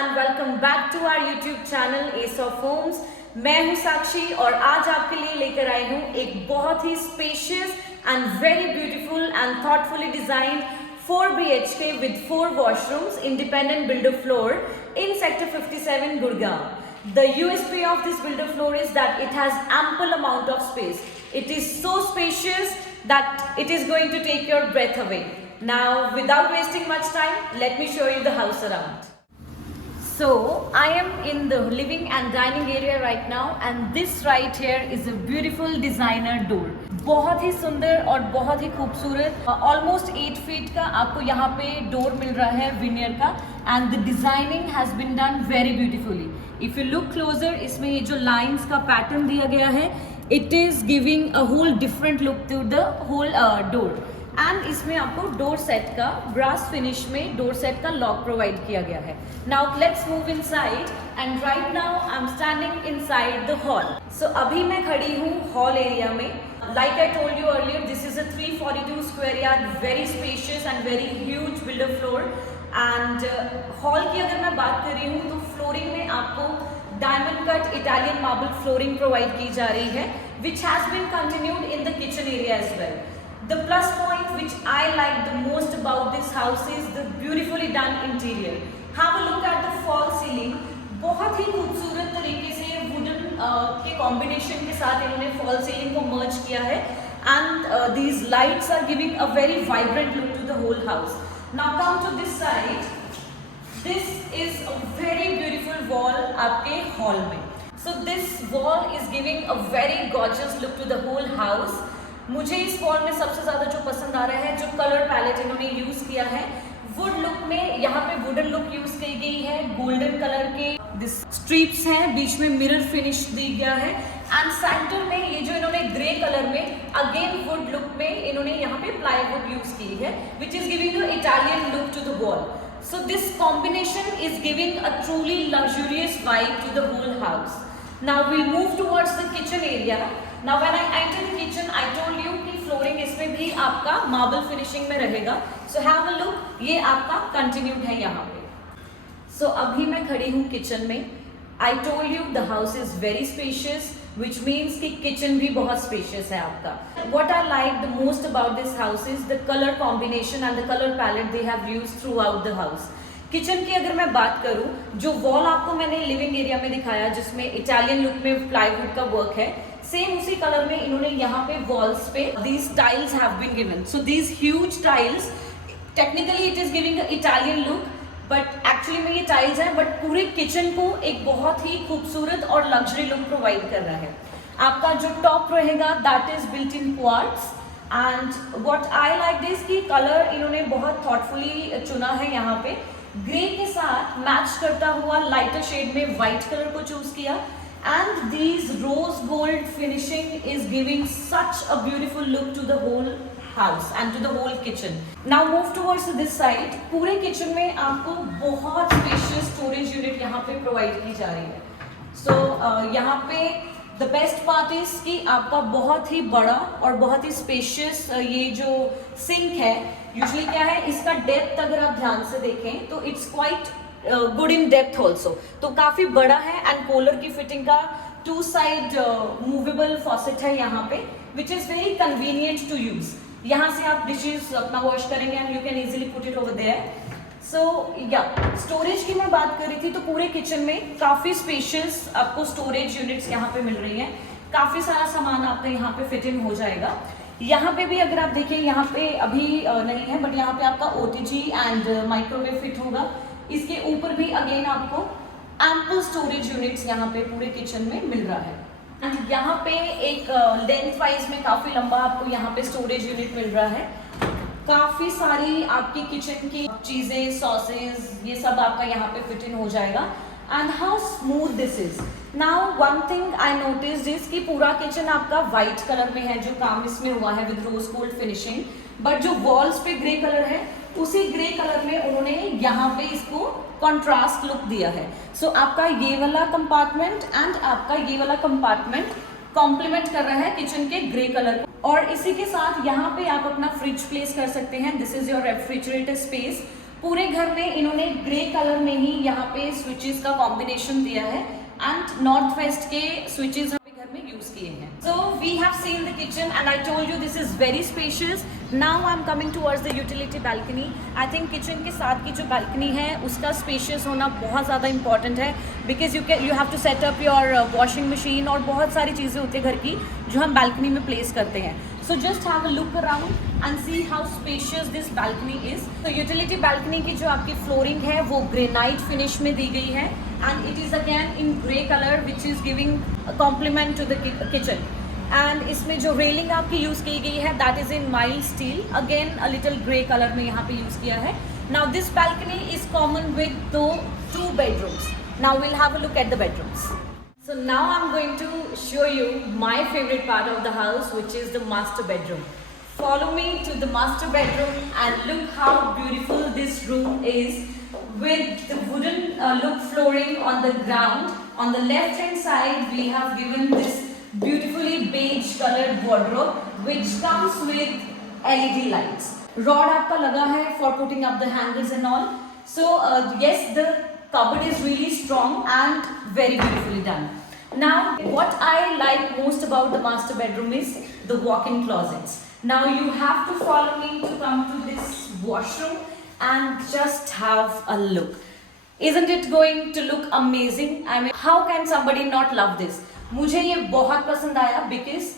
And welcome back to our YouTube channel ace of homes. मैं हूं साक्षी और आज आपके लिए लेकर आई हूं एक बहुत ही spacious and very beautiful and thoughtfully designed 4 BHK with 4 washrooms independent builder floor in sector 57 Gurgaon. The USP of this builder floor is that it has ample amount of space. It is so spacious that it is going to take your breath away. Now without wasting much time, let me show you the house around. So I am in the living and dining area right now and this right here is a beautiful designer door. बहुत ही सुंदर और बहुत ही खूबसूरत almost 8 feet का आपको यहाँ पे door मिल रहा है विनियर का and the designing has been done very beautifully. If you look closer, इसमें ये जो लाइंस का पैटर्न दिया गया है it is giving a whole different look to the whole door. And इसमें आपको डोर सेट का ब्रास फिनिश में डोर सेट का लॉक प्रोवाइड किया गया है. Now let's move inside and right now I am standing inside the hall. So अभी मैं खड़ी हूँ हॉल एरिया में. Like I told you earlier, this is a 342 square yard, very spacious and very huge builder floor. And hall की अगर मैं बात कर रही हूँ तो फ्लोरिंग में आपको diamond cut Italian marble flooring provide की जा रही है, which has been continued in the kitchen area as well. The plus point which I like the most about this house is the beautifully done interior. Have a look at the fall ceiling. बहुत ही खूबसूरत तरीके से wooden के combination के साथ इन्होंने fall ceiling को merge किया है and these lights are giving a very vibrant look to the whole house. Now come to this side. This is a very beautiful wall आपके हॉल में. So this wall is giving a very gorgeous look to the whole house. मुझे इस wall में सबसे ज्यादा जो पसंद आ रहा है जो कलर पैलेट इन्होंने यूज किया है वुड लुक में, यहाँ पे वुडन लुक यूज की गई है. गोल्डन कलर के स्ट्रिप्स हैं, बीच में मिरर फिनिश दी गया है एंड सेंटर में ये जो इन्होंने ग्रे कलर में अगेन वुड लुक में इन्होंने यहाँ पे प्लाईवुड यूज की है which is giving a Italian look to the wall. So this combination is giving a truly luxurious vibe to the whole house. Now we move towards the kitchen area. Now when I enter the kitchen I told you कि flooring इसमें भी आपका marble finishing में रहेगा. So have a look, ये आपका continued है यहाँ पे. सो अभी मैं खड़ी हूँ किचन में. I told you the house is very spacious which means कि किचन भी बहुत स्पेशियस है आपका. What I like the most about this house is the colour combination and the colour palette they have used throughout the house. Kitchen की अगर मैं बात करूं, जो वॉल आपको मैंने लिविंग एरिया में दिखाया जिसमें इटालियन लुक में प्लाईवुड का वर्क है, सेम उसी कलर में इन्होंने यहाँ पे वॉल्स पे these tiles have been given. So these huge tiles, technically it is giving Italian look but actually में ये टाइल्स हैं बट पूरे किचन को एक बहुत ही खूबसूरत और लग्जरी लुक प्रोवाइड कर रहा है. आपका जो टॉप रहेगा that is built in quartz and what I like this की कलर इन्होंने बहुत थॉटफुली चुना है. यहाँ पे ग्रे के साथ मैच करता हुआ लाइटर शेड में व्हाइट कलर को चूज किया and these rose gold finishing is giving such a beautiful look to the whole house and to the whole kitchen. Now move towards this side. पूरे kitchen में आपको बहुत spacious storage unit यहाँ पे provide की जा रही है. सो यहाँ पे द बेस्ट पार्ट इज कि आपका बहुत ही बड़ा और बहुत ही स्पेशियस ये जो सिंक है, यूजुअली क्या है इसका डेप्थ अगर आप ध्यान से देखें तो it's quite good in depth also. तो काफी बड़ा है एंड कूलर की फिटिंग का 2 साइड मूवेबल फॉसेट है यहाँ पे which is very convenient to use. यहाँ से आप डिशेस अपना वॉश करेंगे and you can easily put it over there. So या स्टोरेज की मैं बात कर रही थी तो पूरे किचन में काफी स्पेशियस आपको स्टोरेज यूनिट्स यहाँ पे मिल रही हैं. काफी सारा सामान आपका यहाँ पे फिट इन हो जाएगा. यहाँ पे भी अगर आप देखें यहाँ पे अभी नहीं है बट यहाँ पे आपका OTG एंड माइक्रोवेव फिट होगा. इसके ऊपर भी अगेन आपको एम्पल स्टोरेज यूनिट्स यहाँ पे पूरे किचन में मिल रहा है. एंड यहाँ पे एक लेंथ वाइज में काफी लंबा आपको यहाँ पे स्टोरेज यूनिट मिल रहा है. काफी सारी आपकी किचन की चीजें, सॉसेज, ये सब आपका यहाँ पे फिट इन हो जाएगा. And how smooth this is. Now one thing I notice is कि पूरा किचन आपका व्हाइट कलर में है जो काम इसमें हुआ है with rose gold finishing, but जो वॉल्स पे ग्रे कलर है उसी ग्रे कलर में उन्होंने यहाँ पे इसको कॉन्ट्रास्ट लुक दिया है. सो आपका ये वाला कंपार्टमेंट एंड आपका ये वाला कंपार्टमेंट कॉम्प्लीमेंट कर रहा है किचन के ग्रे कलर को. और इसी के साथ यहाँ पे आप अपना फ्रिज प्लेस कर सकते हैं. This is your refrigerator space. पूरे घर में इन्होंने ग्रे कलर में ही यहाँ पे स्विचेस का कॉम्बिनेशन दिया है एंड नॉर्थ वेस्ट के स्विचेस घर में यूज किए हैं. So we have seen the kitchen and I told you this is very spacious. Now I'm coming towards the utility balcony. I think kitchen के साथ की जो balcony है उसका spacious होना बहुत ज़्यादा important है because you have to set up your washing machine और बहुत सारी चीज़ें होती है घर की जो हम balcony में place करते हैं. So just have a look around and see how spacious this balcony is. So utility balcony की जो आपकी flooring है वो granite finish में दी गई है and it is again in grey color which is giving a complement to the kitchen. And इसमें जो railing आपकी यूज़ की गई है that is in mild steel, again a little grey color में यहाँ पे यूज़ किया है. Now this balcony is common with the 2 bedrooms. Now we'll have a look at the bedrooms. So now I'm going to show you my favorite part of the house, which is the master bedroom. Follow me to the master bedroom and look how beautiful this room is with the wooden look flooring on the ground. On the left hand side we have given this beautifully beige colored wardrobe which comes with LED lights. Rod आपका लगा है for putting up the hangers and all. So yes, the cupboard is really strong and very beautifully done. Now what I like most about the master bedroom is the walk-in closets. Now you have to follow me to come to this washroom and just have a look. Isn't it going to look amazing? I mean, how can somebody not love this? मुझे ये बहुत पसंद आया because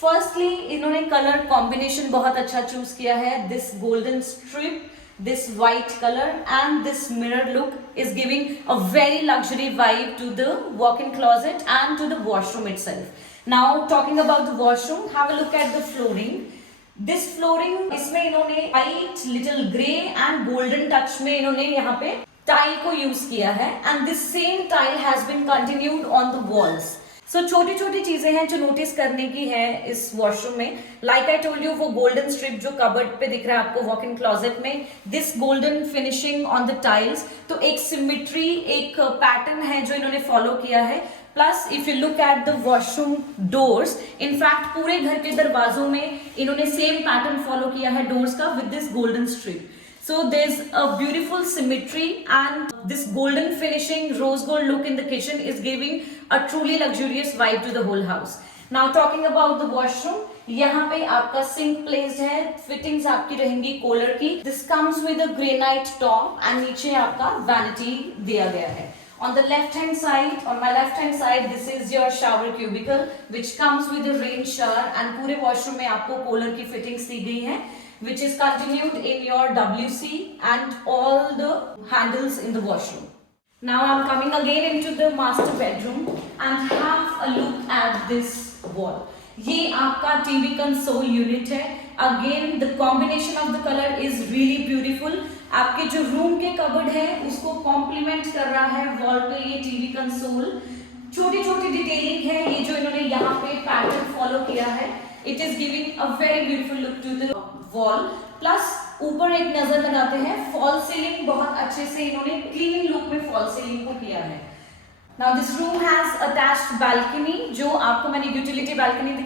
firstly इन्होंने color combination बहुत अच्छा choose किया है. This golden strip, this white color and this mirror look is giving a very luxury vibe to the walk-in closet and to the washroom itself. Now talking about the washroom, have a look at the flooring. This flooring इसमें इन्होंने white, little grey and golden touch में इन्होंने यहाँ पे tile को use किया है and this same tile has been continued on the walls. So छोटी छोटी चीजें हैं जो नोटिस करने की है इस वॉशरूम में. लाइक आई टोल्ड यू वो गोल्डन स्ट्रिप जो कबर्ड पे दिख रहा है आपको वॉक इन क्लोजेट में, this golden finishing on the tiles, तो एक सिमेट्री एक पैटर्न है जो इन्होंने फॉलो किया है. Plus if you look at the washroom doors, in fact पूरे घर के दरवाजों में इन्होंने सेम पैटर्न फॉलो किया है डोर्स का with this golden strip. So there's a beautiful symmetry and this golden finishing rose gold look in the kitchen is giving a truly luxurious vibe to the whole house. Now talking about the washroom, यहाँ पे आपका sink placed है, fittings आपकी रहेंगी collar की. This comes with a granite top and नीचे आपका vanity दिया गया है. On the left hand side, on my left hand side, this is your shower cubicle which comes with a rain shower and पूरे washroom में आपको collar की fittings दी गई है, which is continued in your WC and all the handles in the washroom. Now I'm coming again into the master bedroom and have a look at this wall. ये आपका TV console unit है. Again the combination of the color is really beautiful. आपके जो room के cupboard है उसको complement कर रहा है वॉल पे ये TV console. छोटी छोटी डिटेलिंग है ये जो इन्होंने यहाँ पे पैटर्न फॉलो किया है. It is giving a very beautiful look to the wall. Plus ऊपर एक नजर लगाते हैं, फॉल सीलिंग बहुत अच्छे से इन्होंने क्लीन लुक में फॉल सीलिंग को किया है. Now this room has attached balcony जो आपको मैंने यूटिलिटी balcony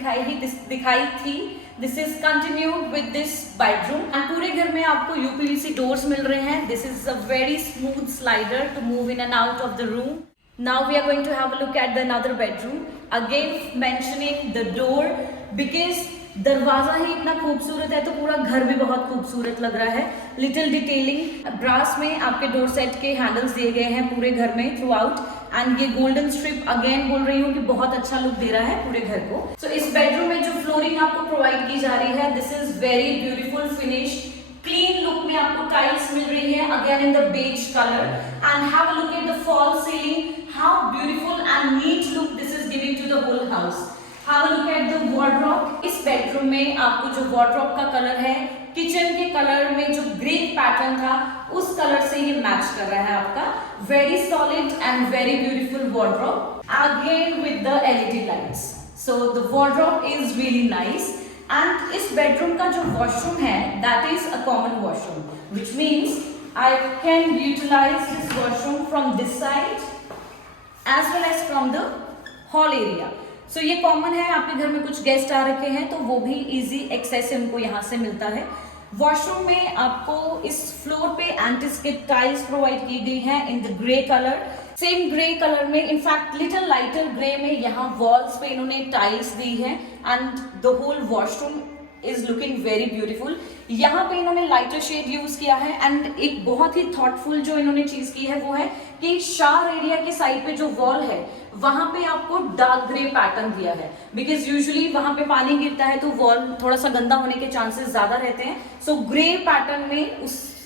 दिखाई थी. This is continued with this bedroom and पूरे घर में आपको UPVC doors मिल रहे हैं. This is a very smooth slider to move in and out of the room. Now we are going to have a look at the another bedroom. Again mentioning the door because दरवाजा ही इतना खूबसूरत है तो पूरा घर भी बहुत खूबसूरत लग रहा है. लिटिल डिटेलिंग ब्रास में आपके डोर सेट के हैंडल्स दिए गए हैं पूरे घर में थ्रू आउट एंड ये गोल्डन स्ट्रिप अगेन बोल रही हूँ कि बहुत अच्छा लुक दे रहा है पूरे घर को. सो इस बेडरूम में जो फ्लोरिंग आपको प्रोवाइड की जा रही है this is very beautiful finish. Clean look में आपको टाइल्स मिल रही है again in the beige colour and have a look at the fall ceiling. How beautiful and neat look this is giving to the whole house. Have a look at the wardrobe. इस bedroom में आपको जो wardrobe का colour है kitchen के colour में जो grey pattern था उस कलर से ये मैच कर रहा है आपका. Very solid and very beautiful wardrobe again with the LED lights. So the wardrobe is really nice and इस बेडरूम का जो वॉशरूम है that is a common washroom which means I can utilize this washroom from this side as well as from the hall area. So ये common है, आपके घर में कुछ गेस्ट आ रखे हैं तो वो भी इजी एक्सेस उनको यहाँ से मिलता है. वॉशरूम में आपको इस फ्लोर पे एंटी स्किड टाइल्स प्रोवाइड की गई हैं in the grey colour, same grey colour में, इनफैक्ट लिटिल लाइटर ग्रे में यहाँ वॉल्स पे इन्होंने टाइल्स दी है and the whole washroom is looking very beautiful. यहाँ पे इन्होंने लाइटर शेड यूज किया है एंड एक बहुत ही थॉटफुल जो इन्होंने चीज की है वो है कि शावर एरिया के साइड पे जो वॉल है वहां पे आपको डार्क ग्रे पैटर्न दिया है, बिकॉज यूजुअली वहां पे पानी गिरता है तो वॉल थोड़ा सा गंदा होने के चांसेस ज्यादा रहते हैं। सो ग्रे पैटर्न में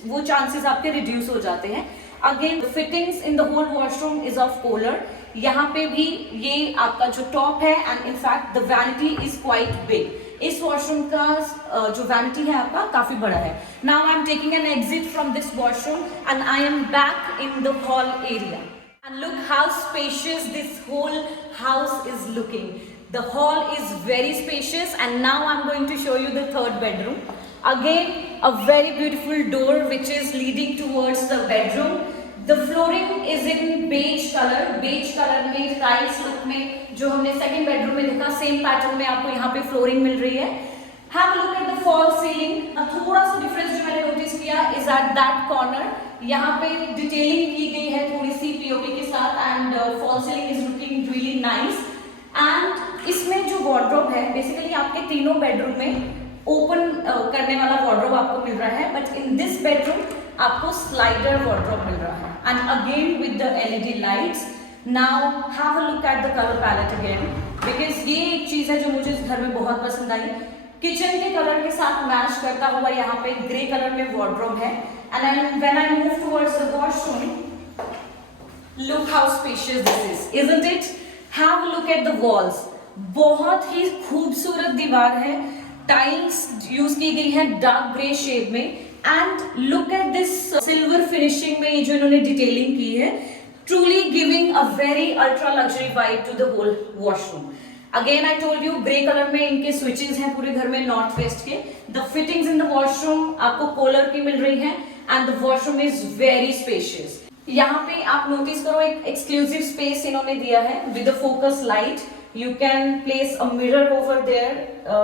वो चांसेस आपके रिड्यूस हो जाते हैं। Again fittings in the whole washroom is of Kohler. यहाँ पे भी ये आपका जो टॉप है and in fact the vanity is quite big. इस वॉशरूम का जो वैनिटी है आपका काफी बड़ा है। Now I am taking an exit from this washroom and I am back in the hall area and look how spacious this whole house is looking. The hall is very spacious and now I'm going to show you the third bedroom. Again a very beautiful door which is leading towards the bedroom. The flooring is in beige color. Beige color में tiles look में जो हमने second bedroom में देखा same pattern में आपको यहाँ पे flooring मिल रही है। Have a look at the fall ceiling. थोड़ा सा difference जो मैंने notice किया is at that corner. यहाँ पे डिटेलिंग की गई है थोड़ी सी पीओपी के साथ and fall ceiling is looking really nice. And इसमें जो वार्डरोब है बेसिकली आपके तीनों बेडरूम में ओपन करने वाला वार्डरोब आपको मिल रहा है, बट इन दिस बेडरूम आपको स्लाइडर वार्डरोब मिल रहा है and again with the LED lights. Now have a look at the colour palette again, because ये एक चीज है जो मुझे इस घर में बहुत पसंद आई। किचन के कलर के साथ मैच करता हुआ यहाँ पे ग्रे कलर में वार्डरोब है and when I move towards the washroom, look how spacious this is, isn't it? Have a look at the walls. बहुत ही खूबसूरत दीवार है, टाइल्स यूज की गई है डार्क ग्रे शेड में and look at this silver finishing में जो इन्होंने डिटेलिंग की है, truly giving a very ultra luxury vibe to the whole washroom. Again I told you grey colour में इनके स्विचेस हैं पूरे घर में नॉर्थ वेस्ट के। The fittings in the washroom आपको कोलर की मिल रही है and the washroom is very spacious. यहाँ पे आप नोटिस करो एक एक्सक्लूसिव स्पेस इन्होंने दिया है with a focus light. You can place a mirror over there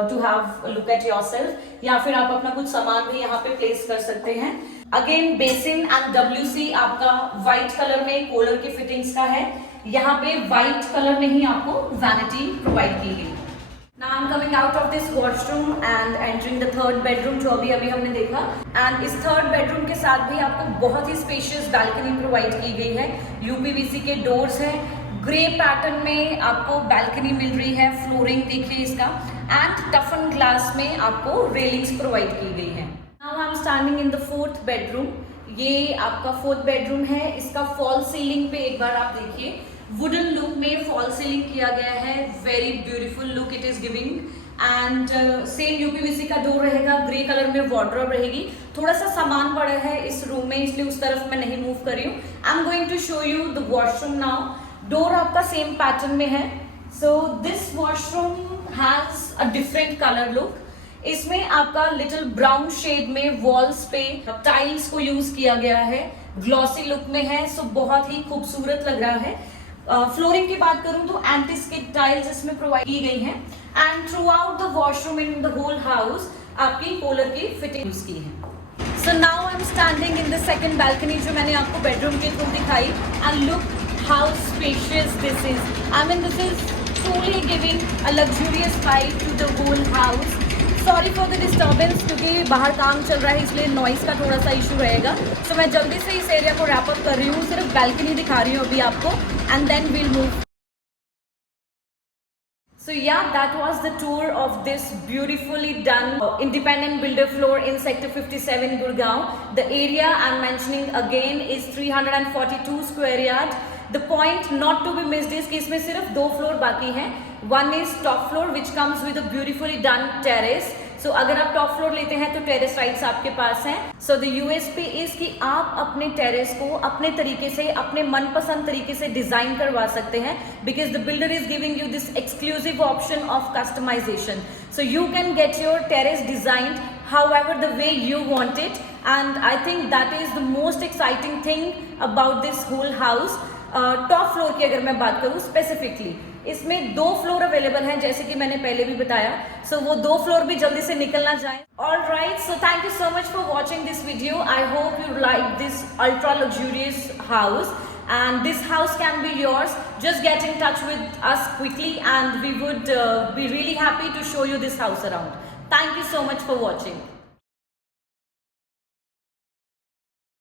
to have look at yourself, या फिर आप अपना कुछ सामान भी यहाँ पे प्लेस कर सकते हैं। अगेन बेसिन एंड WC आपका व्हाइट कलर में कोलर की फिटिंग्स का है। यहाँ पे व्हाइट कलर में ही आपको वैनिटी प्रोवाइड की गई। Now I'm coming out of this washroom and entering the third bedroom जो अभी हमने देखा, एंड इस थर्ड बेडरूम के साथ भी आपको बहुत ही स्पेशियस बैल्कनी प्रोवाइड की गई है। UPVC के डोर्स हैं, ग्रे पैटर्न में आपको बैल्कनी मिल रही है, फ्लोरिंग देखिए इसका, एंड टफन ग्लास में आपको रेलिंग्स प्रोवाइड की गई है। Now I'm standing in the fourth bedroom. ये आपका फोर्थ बेडरूम है। इसका फॉल सीलिंग पे एक बार आप देखिए, वुडन लुक में फॉल सीलिंग किया गया है, very beautiful look it is giving and same UPVC का डोर रहेगा, ग्रे कलर में वार्डरोब रहेगी। थोड़ा सा सामान पड़ा है इस रूम में इसलिए उस तरफ मैं नहीं मूव कर रही हूँ। I am going to show you the washroom now. Door आपका सेम पैटर्न में है। So this washroom has a different colour look. इसमें आपका लिटिल ब्राउन शेड में वॉल्स पे टाइल्स को यूज किया गया है, ग्लॉसी लुक में है, सो बहुत ही खूबसूरत लग रहा है। फ्लोरिंग की बात करूं तो एंटी स्किड टाइल्स इसमें प्रोवाइड की गई हैं and throughout the washroom in the whole house आपकी कोलर की फिटिंग यूज की है। So now I am standing in the second balcony जो मैंने आपको बेडरूम के थ्रू दिखाई, and look how spacious this is. I mean this is truly giving a luxurious vibe to the whole house. Sorry for the disturbance, क्योंकि बाहर काम चल रहा है इसलिए नॉइस का थोड़ा सा इशू रहेगा। सो मैं जल्दी से इस एरिया को रैप अप कर रही हूँ, सिर्फ बैल्कनी दिखा रही हूँ अभी आपको and then we'll move. So yeah, that was the tour of this beautifully done independent builder floor in Sector 57 Gurgaon. The area I'm mentioning again is 342 square yard. The point not to be missed is कि इसमें सिर्फ 2 floor बाकी हैं। One is top floor which comes with a beautifully done terrace. So अगर आप top floor लेते हैं तो टेरेस राइट्स आपके पास हैं। So the USP is कि आप अपने टेरेस को अपने तरीके से, अपने मनपसंद तरीके से डिजाइन करवा सकते हैं, because the builder is giving you this exclusive option of customization. So you can get your terrace designed however the way you want it, and I think that is the most exciting thing about this whole house. Top floor की अगर मैं बात करूँ specifically, इसमें 2 floor available हैं, जैसे कि मैंने पहले भी बताया. सो वो 2 फ्लोर भी जल्दी से निकलना जाए. All right, so thank you so much for watching this video. I hope you like this ultra luxurious house, and this house can be yours. Just get in touch with us quickly, and we would be really happy to show you this house around. Thank you so much for watching.